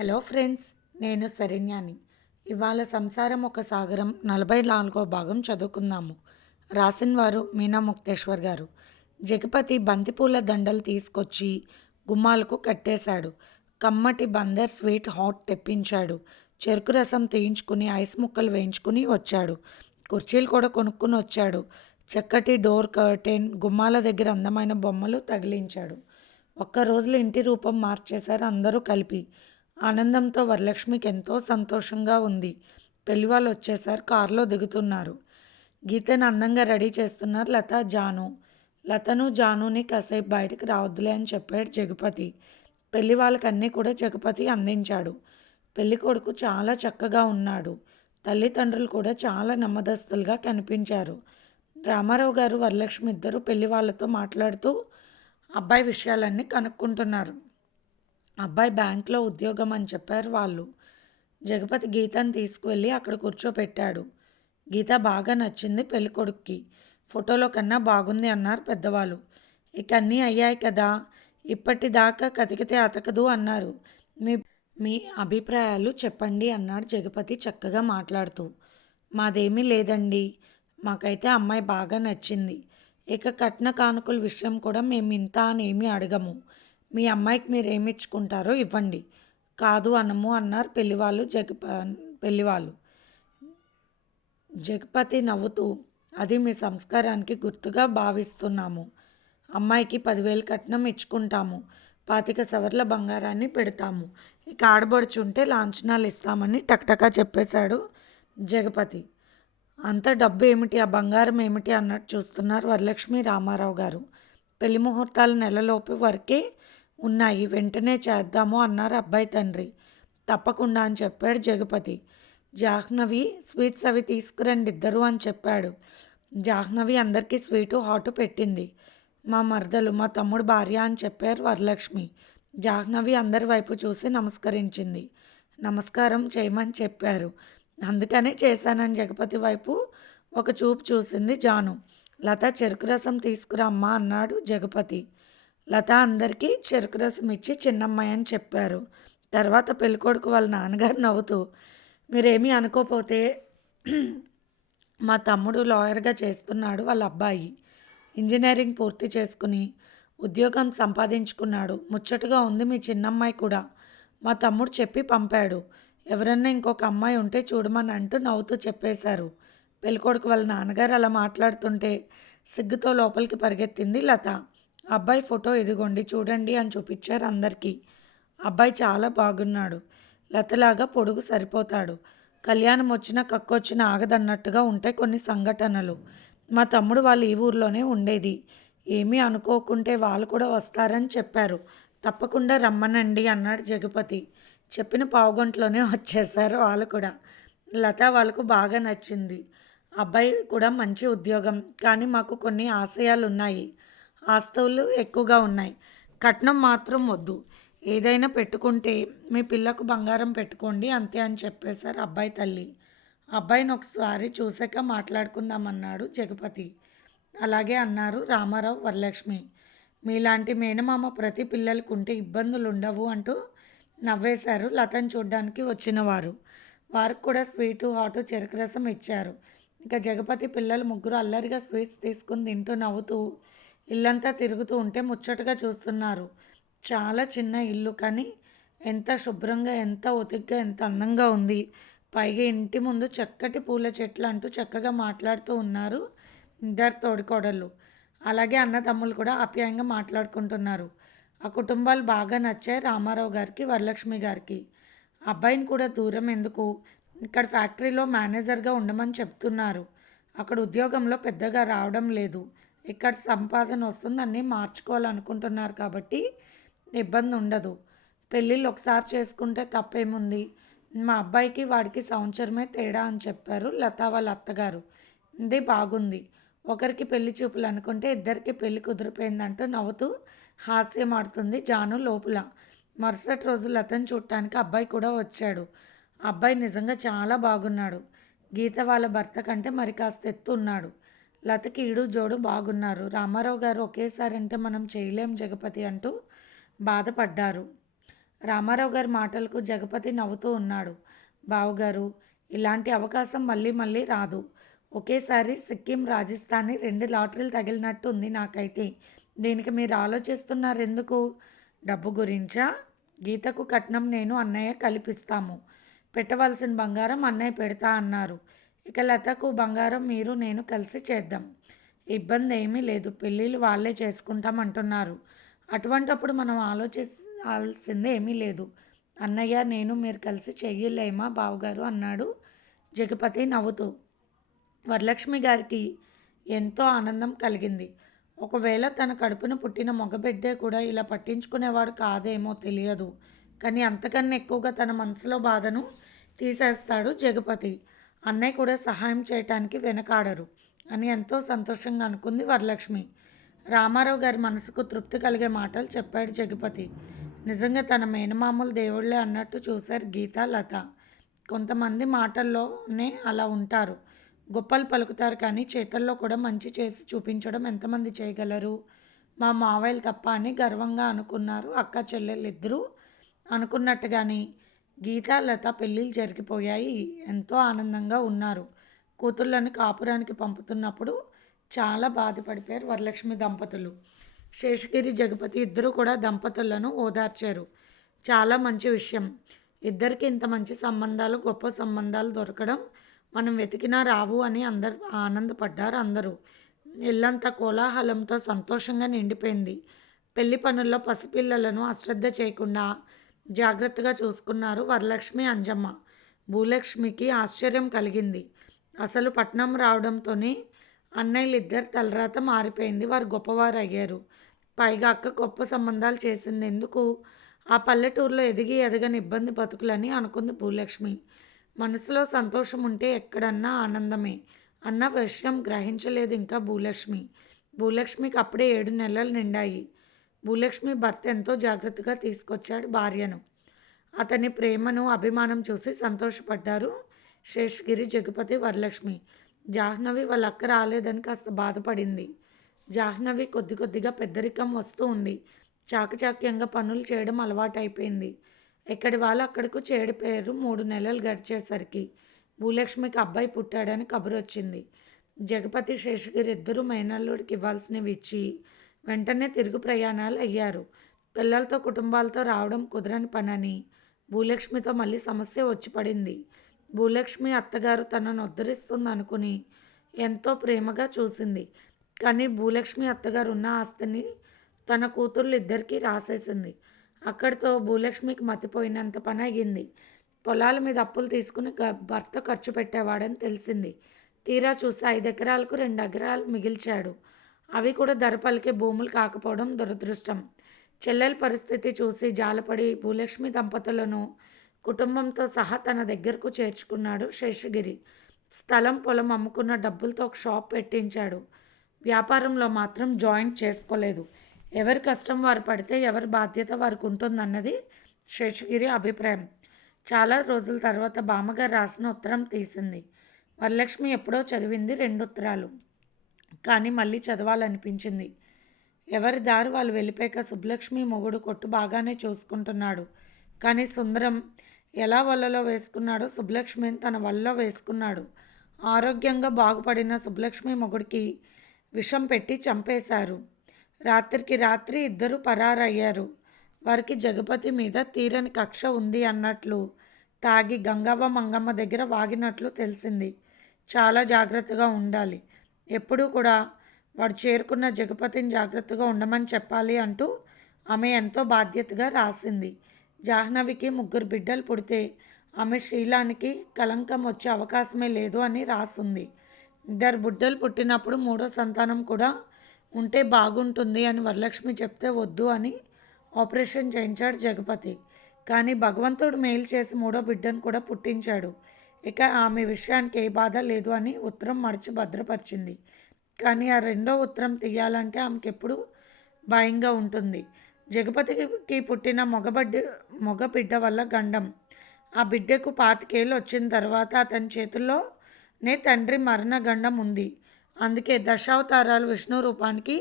Hello friends నేను శరణ్యాని. ఇవాళ సంసారం ఒక సాగరం నలభై నాలుగో భాగం చదువుకుందాము. రాసిన వారు మీనా ముక్తేశ్వర్ గారు. జగపతి బంతిపూల దండలు తీసుకొచ్చి గుమ్మాలకు కట్టేశాడు. కమ్మటి బందర్ స్వీట్ హాట్ తెప్పించాడు. చెరుకు రసం తీయించుకుని ఐస్ ముక్కలు వేయించుకుని వచ్చాడు. కుర్చీలు కూడా కొనుక్కుని వచ్చాడు. చక్కటి డోర్ కర్టెన్ గుమ్మాల దగ్గర అందమైన బొమ్మలు తగిలించాడు. ఒక్క రోజులో ఇంటి రూపం మార్చేశారు అందరూ కలిపి. ఆనందంతో వరలక్ష్మికి ఎంతో సంతోషంగా ఉంది. పెళ్ళి వాళ్ళు వచ్చేసారు. కారులో దిగుతున్నారు. గీతను అందంగా రెడీ చేస్తున్నారు లత జాను. లతను జానుని కాసేపు బయటకు రావద్దులే అని చెప్పాడు జగపతి. పెళ్ళి వాళ్ళకి అన్నీ కూడా జగపతి అందించాడు. పెళ్ళి కొడుకు చాలా చక్కగా ఉన్నాడు. తల్లిదండ్రులు కూడా చాలా నమ్మదస్తులుగా కనిపించారు. రామారావు గారు వరలక్ష్మి ఇద్దరు పెళ్ళి వాళ్ళతో మాట్లాడుతూ అబ్బాయి విషయాలన్నీ కనుక్కుంటున్నారు. అబ్బాయి బ్యాంక్లో ఉద్యోగం అని చెప్పారు వాళ్ళు. జగపతి గీతని తీసుకువెళ్ళి అక్కడ కూర్చోపెట్టాడు. గీత బాగా నచ్చింది పెళ్ళికొడుక్కి. ఫోటోలో కన్నా బాగుంది అన్నారు పెద్దవాళ్ళు. ఇక అన్నీ అయ్యాయి కదా. ఇప్పటిదాకా కతికితే అతకదు అన్నారు. మీ మీ అభిప్రాయాలు చెప్పండి అన్నాడు జగపతి చక్కగా మాట్లాడుతూ. మాదేమీ లేదండి. మాకైతే అమ్మాయి బాగా నచ్చింది. ఇక కట్న కానుకల విషయం కూడా మేము ఇంత అని ఏమీ అడగము. మీ అమ్మాయికి మీరు ఏమి ఇచ్చుకుంటారో ఇవ్వండి. కాదు అనము అన్నారు పెళ్ళివాళ్ళు జగప పెళ్ళివాళ్ళు జగపతి నవ్వుతూ అది మీ సంస్కారానికి గుర్తుగా భావిస్తున్నాము. అమ్మాయికి పదివేలు కట్నం ఇచ్చుకుంటాము. పాతిక సవర్ల బంగారాన్ని పెడతాము. ఇక ఆడబడుచుంటే లాంఛనాలు ఇస్తామని టక్టకా చెప్పేశాడు జగపతి. అంత డబ్బు ఏమిటి? ఆ బంగారం ఏమిటి? అన్నట్టు చూస్తున్నారు వరలక్ష్మి రామారావు గారు. పెళ్ళి ముహూర్తాల నెలలోపు వరకే ఉన్నాయి. వెంటనే చేద్దాము అన్నారు అబ్బాయి తండ్రి. తప్పకుండా అని చెప్పాడు జగపతి. జాహ్నవి స్వీట్స్ అవి తీసుకురండి ఇద్దరు అని చెప్పాడు. జాహ్నవి అందరికీ స్వీటు హాటు పెట్టింది. మా మరదలు మా తమ్ముడు భార్య అని చెప్పారు వరలక్ష్మి. జాహ్నవి అందరి వైపు చూసి నమస్కరించింది. నమస్కారం చేయమని చెప్పారు. అందుకనే చేశానని జగపతి వైపు ఒక చూపు చూసింది జాను. లత చెరుకు రసం తీసుకురమ్మా అన్నాడు జగపతి. లత అందరికీ చెరుకు రసం ఇచ్చి చిన్నమ్మాయి అని చెప్పారు. తర్వాత పెళ్ళికొడుకు వాళ్ళ నాన్నగారు నవ్వుతూ మీరేమీ అనుకోపోతే మా తమ్ముడు లాయర్గా చేస్తున్నాడు వాళ్ళ అబ్బాయి. ఇంజనీరింగ్ పూర్తి చేసుకుని ఉద్యోగం సంపాదించుకున్నాడు. ముచ్చటగా ఉంది మీ చిన్నమ్మాయి కూడా. మా తమ్ముడు చెప్పి పంపాడు. ఎవరన్నా ఇంకొక అమ్మాయి ఉంటే చూడమని అంటూ నవ్వుతూ చెప్పేశారు. పెళ్ళికొడుకు వాళ్ళ నాన్నగారు అలా మాట్లాడుతుంటే సిగ్గుతో లోపలికి పరిగెత్తింది లత. అబ్బాయి ఫోటో ఇదిగోండి చూడండి అని చూపించారు అందరికీ. అబ్బాయి చాలా బాగున్నాడు. లతలాగా పొడుగు సరిపోతాడు. కళ్యాణం వచ్చిన కక్కొచ్చిన ఆగదన్నట్టుగా ఉంటాయి కొన్ని సంఘటనలు. మా తమ్ముడు వాళ్ళు ఈ ఊర్లోనే ఉండేది. ఏమీ అనుకోకుంటే వాళ్ళు కూడా వస్తారని చెప్పారు. తప్పకుండా రమ్మనండి అన్నాడు జగపతి. చెప్పిన పావుగంటలోనే వచ్చేసారు వాళ్ళు కూడా. లత వాళ్ళకు బాగా నచ్చింది. అబ్బాయి కూడా మంచి ఉద్యోగం. కానీ మాకు కొన్ని ఆశయాలు ఉన్నాయి ఆస్తువులు ఎక్కువగా ఉన్నాయి. కట్నం మాత్రం వద్దు. ఏదైనా పెట్టుకుంటే మీ పిల్లకు బంగారం పెట్టుకోండి అంతే అని చెప్పేశారు అబ్బాయి తల్లి. అబ్బాయిని ఒకసారి చూసాక మాట్లాడుకుందామన్నాడు జగపతి. అలాగే అన్నారు రామారావు వరలక్ష్మి. మీలాంటి మేనమామ ప్రతి పిల్లలకు ఉంటే ఇబ్బందులు ఉండవు అంటూ నవ్వేశారు లతను చూడ్డానికి వచ్చిన వారు వారికి కూడా స్వీటు హాటు చెరుకు రసం ఇచ్చారు. ఇంకా జగపతి పిల్లలు ముగ్గురు అల్లరిగా స్వీట్స్ తీసుకుని తింటూ నవ్వుతూ ఇల్లంతా తిరుగుతూ ఉంటే ముచ్చటగా చూస్తున్నారు. చాలా చిన్న ఇల్లు కానీ ఎంత శుభ్రంగా ఎంత ఒతిగ్గా ఎంత అందంగా ఉంది. పైగా ఇంటి ముందు చక్కటి పూల చెట్లు అంటూ చక్కగా మాట్లాడుతూ ఉన్నారు ఇద్దరు తోడికోడళ్ళు. అలాగే అన్నదమ్ములు కూడా ఆప్యాయంగా మాట్లాడుకుంటున్నారు. ఆ కుటుంబాలు బాగా నచ్చాయి రామారావు గారికి వరలక్ష్మి గారికి. అబ్బాయిని కూడా దూరం ఎందుకు? ఇక్కడ ఫ్యాక్టరీలో మేనేజర్గా ఉండమని చెప్తున్నారు. అక్కడ ఉద్యోగంలో పెద్దగా రావడం లేదు. ఇక్కడ సంపాదన వస్తుంది అన్నీ మార్చుకోవాలనుకుంటున్నారు కాబట్టి ఇబ్బంది ఉండదు. పెళ్ళిళ్ళు ఒకసారి చేసుకుంటే తప్పేముంది? మా అబ్బాయికి వాడికి సంవత్సరమే తేడా అని చెప్పారు లతా వాళ్ళ అత్తగారు. ఇది బాగుంది. ఒకరికి పెళ్ళి చూపులు అనుకుంటే ఇద్దరికి పెళ్ళి కుదిరిపోయిందంటూ నవ్వుతూ హాస్యం ఆడుతుంది జాను లోపల. మరుసటి రోజు లతను చూడటానికి అబ్బాయి కూడా వచ్చాడు. అబ్బాయి నిజంగా చాలా బాగున్నాడు. గీత వాళ్ళ భర్త కంటే మరి కాస్త ఎత్తు ఉన్నాడు. లతకి ఈడు జోడు బాగున్నారు. రామారావు గారు ఒకేసారి అంటే మనం చేయలేం జగపతి అంటూ బాధపడ్డారు. రామారావు గారి మాటలకు జగపతి నవ్వుతూ ఉన్నాడు. బావగారు ఇలాంటి అవకాశం మళ్ళీ మళ్ళీ రాదు. ఒకేసారి సిక్కిం రాజస్థాన్ని రెండు లాటరీలు తగిలినట్టు ఉంది నాకైతే. దీనికి మీరు ఆలోచిస్తున్నారు ఎందుకు డబ్బు గురించా? గీతకు కట్నం నేను అన్నయ్య కల్పిస్తాము. పెట్టవలసిన బంగారం అన్నయ్య పెడతా అన్నారు. ఇక లతకు బంగారం మీరు నేను కలిసి చేద్దాం. ఇబ్బంది ఏమీ లేదు పెళ్ళిళ్ళు వాళ్ళే చేసుకుంటాం అంటున్నారు అటువంటప్పుడు మనం ఆలోచించాల్సింది ఏమీ లేదు. అన్నయ్య నేను మీరు కలిసి చెయ్యలేమా బావగారు? అన్నాడు జగపతి నవ్వుతూ. వరలక్ష్మి గారికి ఎంతో ఆనందం కలిగింది. ఒకవేళ తన కడుపున పుట్టిన మగబిడ్డే కూడా ఇలా పట్టించుకునేవాడు కాదేమో తెలియదు. కానీ అంతకన్నా ఎక్కువగా తన మనసులో బాధను తీసేస్తాడు జగపతి. అన్నయ్య కూడా సహాయం చేయటానికి వెనకాడరు అని ఎంతో సంతోషంగా అనుకుంది వరలక్ష్మి. రామారావు గారి మనసుకు తృప్తి కలిగే మాటలు చెప్పాడు జగపతి. నిజంగా తన మేనమామూలు దేవుళ్ళే అన్నట్టు చూశారు గీత లత. కొంతమంది మాటల్లోనే అలా ఉంటారు. గొప్పలు పలుకుతారు కానీ చేతల్లో కూడా మంచి చేసి చూపించడం ఎంతమంది చేయగలరు? మా మావయ్యలు తప్ప అని గర్వంగా అనుకున్నారు అక్క చెల్లెళ్ళు ఇద్దరూ అనుకున్నట్టుగాని గీత లత పెళ్ళిళ్ళు జరిగిపోయాయి. ఎంతో ఆనందంగా ఉన్నారు. కూతుళ్ళని కాపురానికి పంపుతున్నప్పుడు చాలా బాధపడిపోయారు వరలక్ష్మి దంపతులు. శేషగిరి జగపతి ఇద్దరు కూడా దంపతులను ఓదార్చారు. చాలా మంచి విషయం. ఇద్దరికి ఇంత మంచి సంబంధాలు గొప్ప సంబంధాలు దొరకడం మనం వెతికినా రావు అని అందరు ఆనందపడ్డారు అందరూ. ఇల్లంతా కోలాహలంతో సంతోషంగా నిండిపోయింది. పెళ్ళి పనుల్లో పసిపిల్లలను అశ్రద్ధ చేయకుండా జాగ్రత్తగా చూసుకున్నారు వరలక్ష్మి అంజమ్మ. భూలక్ష్మికి ఆశ్చర్యం కలిగింది. అసలు పట్నం రావడంతోనే అన్నయ్యలు ఇద్దరు తలరాత మారిపోయింది. వారు గొప్పవారు అయ్యారు పైగా అక్క గొప్ప సంబంధాలు చేసింది. ఎందుకు? ఆ పల్లెటూరులో ఎదిగి ఎదగని ఇబ్బంది బతుకులని అనుకుంది భూలక్ష్మి. మనసులో సంతోషం ఉంటే ఎక్కడన్నా ఆనందమే అన్న విషయం గ్రహించలేదు ఇంకా భూలక్ష్మి. భూలక్ష్మికి అప్పుడే ఏడు నెలలు నిండాయి. భూలక్ష్మి భర్త ఎంతో జాగ్రత్తగా తీసుకొచ్చాడు భార్యను. అతని ప్రేమను అభిమానం చూసి సంతోషపడ్డారు శేషగిరి జగపతి వరలక్ష్మి. జాహ్నవి వాళ్ళ అక్క రాలేదని కాస్త బాధపడింది. జాహ్నవి కొద్ది కొద్దిగా పెద్దరికం వస్తూ ఉంది. చాకచాక్యంగా పనులు చేయడం అలవాటైపోయింది. ఎక్కడి వాళ్ళు అక్కడకు పేరు మూడు నెలలు గడిచేసరికి. భూలక్ష్మికి అబ్బాయి పుట్టాడని కబురు వచ్చింది జగపతి శేషగిరి ఇద్దరు మైనల్లుడికి ఇవ్వాల్సినవి ఇచ్చి వెంటనే తిరుగు ప్రయాణాలు అయ్యారు పిల్లలతో కుటుంబాలతో రావడం కుదరని పనని భూలక్ష్మితో మళ్ళీ సమస్య వచ్చి పడింది. భూలక్ష్మి అత్తగారు తనను ఉద్ధరిస్తుంది అనుకుని ఎంతో ప్రేమగా చూసింది. కానీ భూలక్ష్మి అత్తగారు ఉన్న ఆస్తిని తన కూతుర్లు ఇద్దరికీ రాసేసింది. అక్కడితో భూలక్ష్మికి మతిపోయినంత పని అయ్యింది. పొలాల మీద అప్పులు తీసుకుని భర్త ఖర్చు పెట్టేవాడని తెలిసింది. తీరా చూసి ఐదు ఎకరాలకు రెండు ఎకరాలు మిగిల్చాడు. అవి కూడా ధర పలికే భూములు కాకపోవడం దురదృష్టం. చెల్లెల పరిస్థితి చూసి జాలపడి భూలక్ష్మి దంపతులను కుటుంబంతో సహా తన దగ్గరకు చేర్చుకున్నాడు శేషగిరి. స్థలం పొలం అమ్ముకున్న డబ్బులతో ఒక షాప్ పెట్టించాడు. వ్యాపారంలో మాత్రం జాయింట్ చేసుకోలేదు. ఎవరి కష్టం వారు పడితే ఎవరి బాధ్యత వారికి ఉంటుందన్నది శేషగిరి అభిప్రాయం. చాలా రోజుల తర్వాత బామ్మగారు రాసిన ఉత్తరం తీసింది. వరలక్ష్మి ఎప్పుడో చదివింది రెండు ఉత్తరాలు కానీ మళ్ళీ చదవాలనిపించింది. ఎవరి దారి వాళ్ళు వెళ్ళిపోయాక సుబ్బలక్ష్మి మొగుడు కొట్టు బాగానే చూసుకుంటున్నాడు. కానీ సుందరం ఎలా వలలో వేసుకున్నాడో సుబ్బలక్ష్మిని తన వల్ల వేసుకున్నాడు. ఆరోగ్యంగా బాగుపడిన సుబ్బలక్ష్మి మొగుడికి విషం పెట్టి చంపేశారు. రాత్రికి రాత్రి ఇద్దరు పరారయ్యారు. వారికి జగపతి మీద తీరని కక్ష ఉంది అన్నట్లు తాగి గంగవ్వ మంగమ్మ దగ్గర వాగినట్లు తెలిసింది. చాలా జాగ్రత్తగా ఉండాలి. ఎప్పుడూ కూడా వాడు చేరుకున్న జగపతిని జాగ్రత్తగా ఉండమని చెప్పాలి అంటూ ఆమె ఎంతో బాధ్యతగా రాసింది. జాహ్నవికి ముగ్గురు బిడ్డలు పుడితే ఆమె శ్రీలానికి కలంకం వచ్చే అవకాశమే లేదు అని రాసుంది. ఇద్దరు బిడ్డలు పుట్టినప్పుడు మూడో సంతానం కూడా ఉంటే బాగుంటుంది అని వరలక్ష్మి చెప్తే వద్దు అని ఆపరేషన్ చేయించాడు జగపతి. కానీ భగవంతుడు మేలు చేసి మూడో బిడ్డను కూడా పుట్టించాడు. ఇక ఆమె విషయానికి ఏ బాధ లేదు అని ఉత్తరం మడిచి భద్రపరిచింది. కానీ ఆ రెండో ఉత్తరం తీయాలంటే ఆమెకి ఎప్పుడు భయంగా ఉంటుంది. జగపతికి పుట్టిన మొగబడ్డ మగ బిడ్డ వల్ల గండం. ఆ బిడ్డకు పాతికేళ్ళు వచ్చిన తర్వాత అతని చేతుల్లోనే తండ్రి మరణ గండం ఉంది. అందుకే దశావతారాలు విష్ణు రూపానికి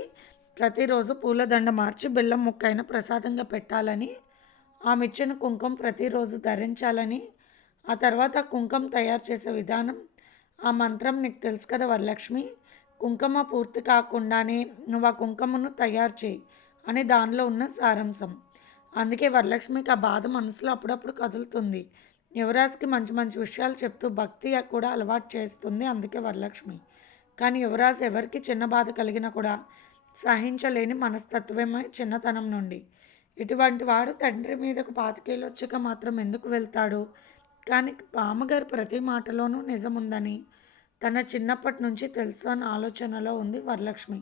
ప్రతిరోజు పూలదండ మార్చి బెల్లం ముక్కైన ప్రసాదంగా పెట్టాలని ఆమె ఇచ్చిన కుంకుమ ప్రతిరోజు ధరించాలని ఆ తర్వాత కుంకుమ తయారు చేసే విధానం ఆ మంత్రం నీకు తెలుసు కదా వరలక్ష్మి కుంకుమ పూర్తి కాకుండానే నువ్వు ఆ కుంకుమను తయారు చేయి అని దానిలో ఉన్న సారాంశం. అందుకే వరలక్ష్మికి ఆ బాధ మనసులో అప్పుడప్పుడు కదులుతుంది. యువరాజ్కి మంచి మంచి విషయాలు చెప్తూ భక్తి కూడా అలవాటు చేస్తుంది అందుకే వరలక్ష్మి. కానీ యువరాజ్ ఎవరికి చిన్న బాధ కలిగినా కూడా సహించలేని మనస్తత్వమే చిన్నతనం నుండి. ఇటువంటి వాడు తండ్రి మీదకు పాతికేళ్ళు వచ్చాక మాత్రం ఎందుకు వెళ్తాడు? కానీ పామగారు ప్రతి మాటలోనూ నిజముందని తన చిన్నప్పటి నుంచి తెలుసు అన్న ఆలోచనలో ఉంది వరలక్ష్మి.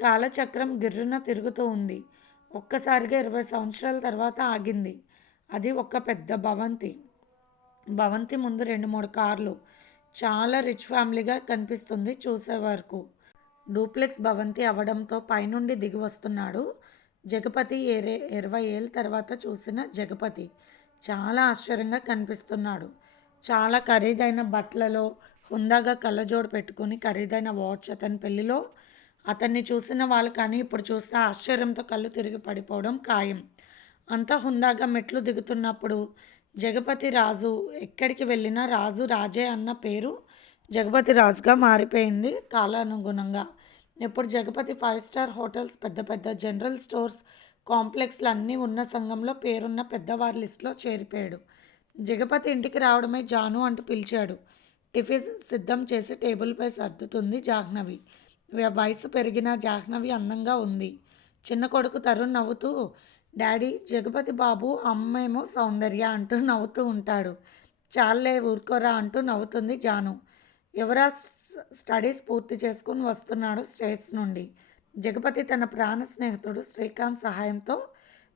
కాలచక్రం గిర్రున తిరుగుతూ ఉంది. ఒక్కసారిగా ఇరవై సంవత్సరాల తర్వాత ఆగింది. అది ఒక పెద్ద భవంతి. భవంతి ముందు రెండు మూడు కార్లు. చాలా రిచ్ ఫ్యామిలీగా కనిపిస్తుంది చూసే వరకు డూప్లెక్స్ భవంతి అవ్వడంతో పైనుండి దిగి వస్తున్నాడు జగపతి. ఏరే ఇరవై ఏళ్ళ తర్వాత చూసిన జగపతి. చాలా ఆశ్చర్యంగా కనిపిస్తున్నాడు. చాలా ఖరీదైన బట్టలలో హుందాగా కళ్ళజోడు పెట్టుకొని ఖరీదైన వాచ్ అతని పెళ్ళిలో అతన్ని చూసిన వాళ్ళు కానీ ఇప్పుడు చూస్తే ఆశ్చర్యంతో కళ్ళు తిరిగి పడిపోవడం ఖాయం. అంత హుందాగా మెట్లు దిగుతున్నప్పుడు జగపతి రాజు ఎక్కడికి వెళ్ళినా రాజు రాజే అన్న పేరు జగపతి రాజుగా మారిపోయింది కాలానుగుణంగా. ఇప్పుడు జగపతి ఫైవ్ స్టార్ హోటల్స్ పెద్ద పెద్ద జనరల్ స్టోర్స్ కాంప్లెక్స్లు అన్నీ ఉన్న సంఘంలో పేరున్న పెద్దవారి లిస్టులో చేరిపోయాడు. జగపతి ఇంటికి రావడమే జాను అంటూ పిలిచాడు. టిఫిన్ సిద్ధం చేసి టేబుల్పై సర్దుతుంది జాహ్నవి. వయసు పెరిగిన జాహ్నవి అందంగా ఉంది. చిన్న కొడుకు తరుణ్ నవ్వుతూ డాడీ జగపతి బాబు అమ్మేమో సౌందర్య అంటూ నవ్వుతూ ఉంటాడు. చాలే ఊరుకోరా అంటూ నవ్వుతుంది జాను. యువరాజ్ స్టడీస్ పూర్తి చేసుకుని వస్తున్నాడు స్టేట్స్ నుండి. జగపతి తన ప్రాణ స్నేహితుడు శ్రీకాంత్ సహాయంతో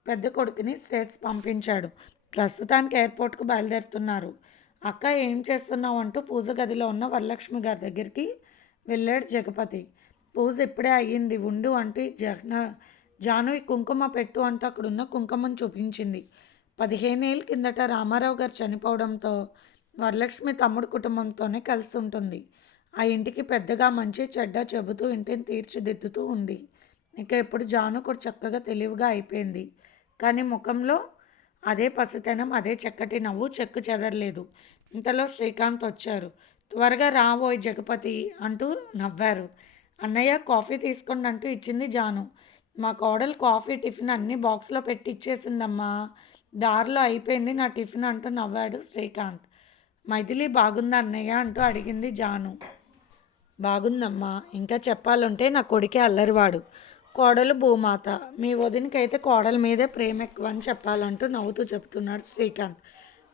పెద్ద కొడుకుని స్టేట్స్ పంపించాడు. ప్రస్తుతానికి ఎయిర్పోర్ట్కు బయలుదేరుతున్నారు. అక్క ఏం చేస్తున్నావు? అంటూ పూజ గదిలో ఉన్న వరలక్ష్మి గారి దగ్గరికి వెళ్ళాడు జగపతి. పూజ ఇప్పుడే అయ్యింది ఉండు అంటూ జహ్న జాను ఈ కుంకుమ పెట్టు అంటూ అక్కడున్న కుంకుమను చూపించింది. పదిహేనేళ్ళ కిందట రామారావు గారు చనిపోవడంతో వరలక్ష్మి తమ్ముడు కుటుంబంతోనే కలిసి ఉంటుంది. ఆ ఇంటికి పెద్దగా మంచి చెడ్డ చెబుతూ ఇంటిని తీర్చిదిద్దుతూ ఉంది. ఇక ఇప్పుడు జాను కూడా చక్కగా తెలివిగా అయిపోయింది. కానీ ముఖంలో అదే పసితనం అదే చక్కటి నవ్వు చెక్కు చెదరలేదు. ఇంతలో శ్రీకాంత్ వచ్చారు. త్వరగా రాబోయ్ జగపతి అంటూ నవ్వారు. అన్నయ్య కాఫీ తీసుకోండి అంటూ ఇచ్చింది జాను. మా కోడలు కాఫీ టిఫిన్ అన్ని బాక్స్లో పెట్టి ఇచ్చేసిందమ్మా. దారిలో అయిపోయింది నా టిఫిన్ అంటూ నవ్వాడు శ్రీకాంత్. మైథిలి బాగుందా అన్నయ్య అంటూ అడిగింది జాను. బాగుందమ్మా. ఇంకా చెప్పాలంటే నా కొడుకే అల్లరివాడు. కోడలు భూమాత. మీ వదినకైతే కోడల మీదే ప్రేమ ఎక్కువ అని చెప్పాలంటూ నవ్వుతూ చెప్తున్నాడు శ్రీకాంత్.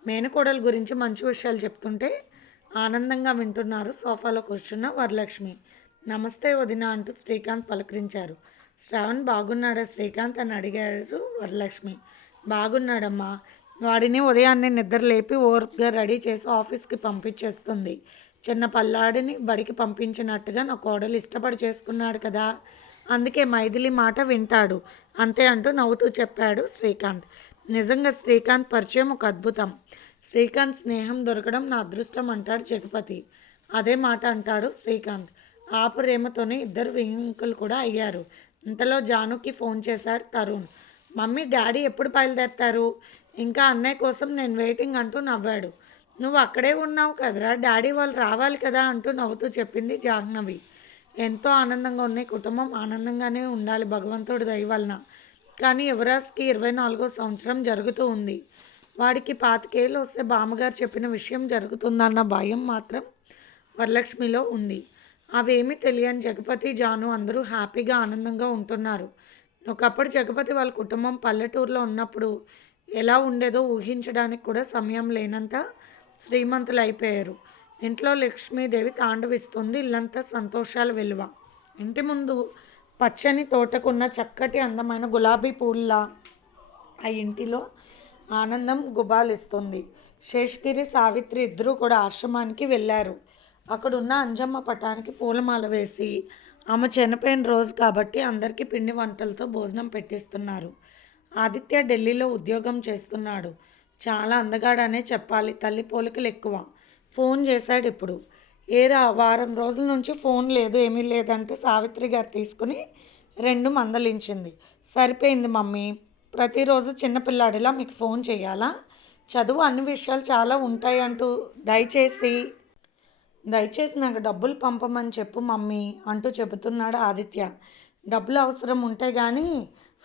మేనకోడల గురించి మంచి విషయాలు చెప్తుంటే ఆనందంగా వింటున్నారు సోఫాలో కూర్చున్న వరలక్ష్మి. నమస్తే వదిన అంటూ శ్రీకాంత్ పలకరించారు. శ్రావణ్ బాగున్నాడా శ్రీకాంత్ అని అడిగారు వరలక్ష్మి. బాగున్నాడమ్మా. వాడిని ఉదయాన్నే నిద్ర లేపి ఓర్గా రెడీ చేసి ఆఫీస్కి పంపించేస్తుంది. చిన్న పల్లాడిని బడికి పంపించినట్టుగా నా కోడలు ఇష్టపడి చేసుకున్నాడు కదా. అందుకే మైథిలి మాట వింటాడు. అంతే అంటూ నవ్వుతూ చెప్పాడు శ్రీకాంత్. నిజంగా శ్రీకాంత్ పరిచయం ఒక అద్భుతం. శ్రీకాంత్ స్నేహం దొరకడం నా అదృష్టం అంటాడు జగపతి అదే మాట అంటాడు శ్రీకాంత్. ఆ ఇద్దరు వింకులు కూడా అయ్యారు. ఇంతలో జానుకి ఫోన్ చేశాడు తరుణ్. మమ్మీ డాడీ ఎప్పుడు బయలుదేరుతారు? ఇంకా అన్నయ్య కోసం నేను వెయిటింగ్ అంటూ నవ్వాడు. నువ్వు అక్కడే ఉన్నావు కదరా డాడీ వాళ్ళు రావాలి కదా అంటూ నవ్వుతూ చెప్పింది జాహ్నవి. ఎంతో ఆనందంగా ఉన్నాయి కుటుంబం ఆనందంగానే ఉండాలి. భగవంతుడి దయ వలన. కానీ యువరాజ్కి ఇరవై నాలుగో సంవత్సరం జరుగుతూ ఉంది. వాడికి పాతికేళ్ళు వస్తే బామ్మగారు చెప్పిన విషయం జరుగుతుందన్న భయం మాత్రం వరలక్ష్మిలో ఉంది. అవేమీ తెలియని జగపతి జాను అందరూ హ్యాపీగా ఆనందంగా ఉంటున్నారు. ఒకప్పుడు జగపతి వాళ్ళ కుటుంబం పల్లెటూరులో ఉన్నప్పుడు ఎలా ఉండేదో ఊహించడానికి కూడా సమయం లేనంత శ్రీమంతులు అయిపోయారు ఇంట్లో లక్ష్మీదేవి తాండవిస్తుంది ఇల్లంతా సంతోషాల విలువ. ఇంటి ముందు పచ్చని తోటకున్న చక్కటి అందమైన గులాబీ పూల్లా ఆ ఇంటిలో ఆనందం గుబాలిస్తుంది. శేషగిరి సావిత్రి ఇద్దరూ కూడా ఆశ్రమానికి వెళ్ళారు. అక్కడున్న అంజమ్మ పటానికి పూలమాల వేసి ఆమె చనిపోయిన రోజు కాబట్టి అందరికీ పిండి వంటలతో భోజనం పెట్టిస్తున్నారు. ఆదిత్య ఢిల్లీలో ఉద్యోగం చేస్తున్నాడు. చాలా అందగాడనే చెప్పాలి. తల్లి పోలికలు ఎక్కువ. ఫోన్ చేశాడు ఇప్పుడు ఏరా వారం రోజుల నుంచి ఫోన్ లేదు ఏమీ లేదంటే సావిత్రి గారు తీసుకుని రెండు మందలించింది. సరిపోయింది మమ్మీ. ప్రతిరోజు చిన్నపిల్లాడిలా మీకు ఫోన్ చేయాలా? చదువు అన్ని విషయాలు చాలా ఉంటాయి అంటూ దయచేసి. దయచేసి నాకు డబ్బులు పంపమని చెప్పు మమ్మీ అంటూ చెబుతున్నాడు ఆదిత్య. డబ్బులు అవసరం ఉంటే కానీ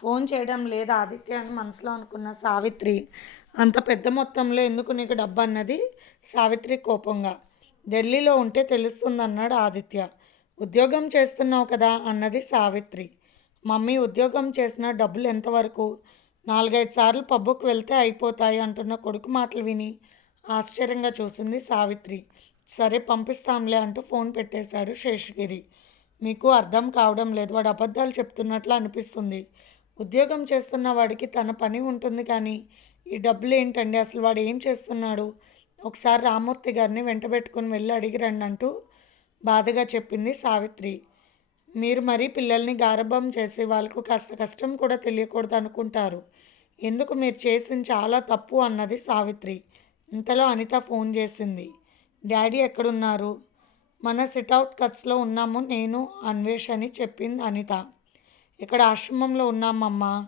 ఫోన్ చేయడం లేదు ఆదిత్య అని మనసులో అనుకున్న సావిత్రి అంత పెద్ద మొత్తంలో ఎందుకు నీకు డబ్బు అన్నది సావిత్రి కోపంగా. ఢిల్లీలో ఉంటే తెలుస్తుందన్నాడు ఆదిత్య. ఉద్యోగం చేస్తున్నావు కదా అన్నది సావిత్రి. మమ్మీ ఉద్యోగం చేసిన డబ్బులు ఎంతవరకు నాలుగైదు సార్లు పబ్బుకు వెళ్తే అయిపోతాయి అంటున్న కొడుకు మాటలు విని ఆశ్చర్యంగా చూసింది సావిత్రి. సరే పంపిస్తాంలే అంటూ ఫోన్ పెట్టేశాడు శేషగిరి. మీకు అర్థం కావడం లేదు వాడు అబద్ధాలు చెప్తున్నట్లు అనిపిస్తుంది. ఉద్యోగం చేస్తున్న వాడికి తన పని ఉంటుంది కానీ ఈ డబ్బులు ఏంటండి? అసలు వాడు ఏం చేస్తున్నాడు? ఒకసారి రామూర్తి గారిని వెంటబెట్టుకుని వెళ్ళి అడిగి రండి అంటూ బాధగా చెప్పింది సావిత్రి. మీరు మరీ పిల్లల్ని గారభం చేసి వాళ్ళకు కాస్త కష్టం కూడా తెలియకూడదు అనుకుంటారు. ఎందుకు మీరు చేసింది చాలా తప్పు అన్నది సావిత్రి. ఇంతలో అనిత ఫోన్ చేసింది. డాడీ ఎక్కడున్నారు? మన సిట్అవుట్ కట్స్లో ఉన్నాము నేను అన్వేష్ అని చెప్పింది అనిత. ఇక్కడ ఆశ్రమంలో ఉన్నామమ్మా?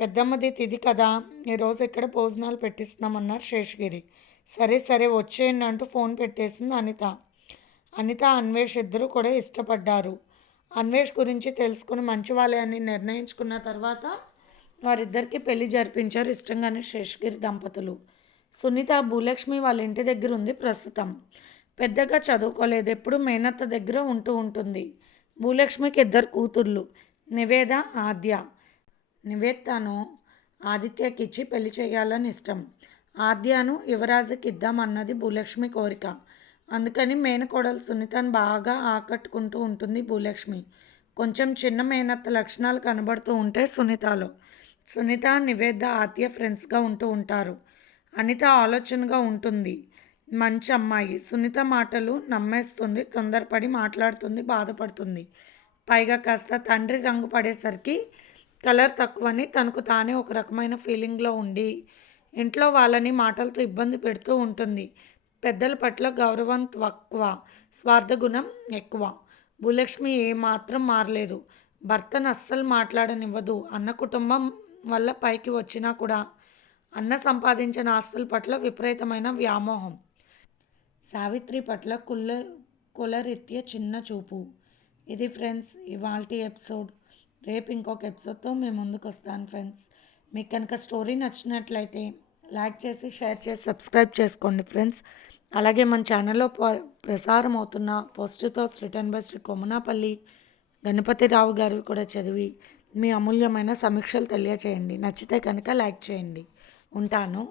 పెద్దమ్మది తిది కదా? ఈరోజు ఇక్కడ భోజనాలు పెట్టిస్తున్నామన్నారు శేషగిరి. సరే సరే వచ్చేయండి అంటూ ఫోన్ పెట్టేసింది అనిత. అనిత అన్వేష్ ఇద్దరు కూడా ఇష్టపడ్డారు. అన్వేష్ గురించి తెలుసుకుని మంచి వాళ్ళే అని నిర్ణయించుకున్న తర్వాత వారిద్దరికి పెళ్ళి జరిపించారు ఇష్టంగానే శేషగిరి దంపతులు. సునీత భూలక్ష్మి వాళ్ళ ఇంటి దగ్గర ఉంది ప్రస్తుతం. పెద్దగా చదువుకోలేదు ఎప్పుడు మేనత్త దగ్గర ఉంటూ ఉంటుంది. భూలక్ష్మికి ఇద్దరు కూతుర్లు. నివేద ఆద్య. నివేత్తను ఆదిత్యకి ఇచ్చి పెళ్ళి చేయాలని ఇష్టం. ఆద్యను యువరాజుకి ఇద్దామన్నది భూలక్ష్మి కోరిక. అందుకని మేనకోడలు సునీతను బాగా ఆకట్టుకుంటూ ఉంటుంది భూలక్ష్మి. కొంచెం చిన్న మేనత్త లక్షణాలు కనబడుతూ ఉంటే సునీతలో సునీత నివేద ఆద్య ఫ్రెండ్స్గా ఉంటూ ఉంటారు. అనిత ఆలోచనగా ఉంటుంది. మంచి అమ్మాయి. సునీత మాటలు నమ్మేస్తుంది తొందరపడి మాట్లాడుతుంది బాధపడుతుంది. పైగా కాస్త తండ్రి రంగు పడేసరికి కలర్ తక్కువని తనకు తానే ఒక రకమైన ఫీలింగ్లో ఉండి ఇంట్లో వాళ్ళని మాటలతో ఇబ్బంది పెడుతూ ఉంటుంది. పెద్దల పట్ల గౌరవం తక్కువ స్వార్థగుణం ఎక్కువ. భూలక్ష్మి ఏమాత్రం మారలేదు. భర్తను అస్సలు మాట్లాడనివ్వదు. అన్న కుటుంబం వల్ల పైకి వచ్చినా కూడా అన్న సంపాదించిన ఆస్తుల పట్ల విపరీతమైన వ్యామోహం. సావిత్రి పట్ల కుల కులరీత్య చిన్న చూపు. ఇది ఫ్రెండ్స్ ఇవాల్టి ఎపిసోడ్. రేపు ఇంకొక ఎపిసోడ్తో మేము ముందుకు వస్తాను ఫ్రెండ్స్. మీకు కనుక స్టోరీ నచ్చినట్లయితే లైక్ చేసి షేర్ చేసి సబ్స్క్రైబ్ చేసుకోండి ఫ్రెండ్స్. అలాగే మన ఛానల్లో ప్రసారం అవుతున్న పోస్టుతో రిటర్న్ బై శ్రీ కొమ్మనాపల్లి గణపతిరావు గారు కూడా చదివి మీ అమూల్యమైన సమీక్షలు తెలియచేయండి. నచ్చితే కనుక లైక్ చేయండి. ఉంటాను.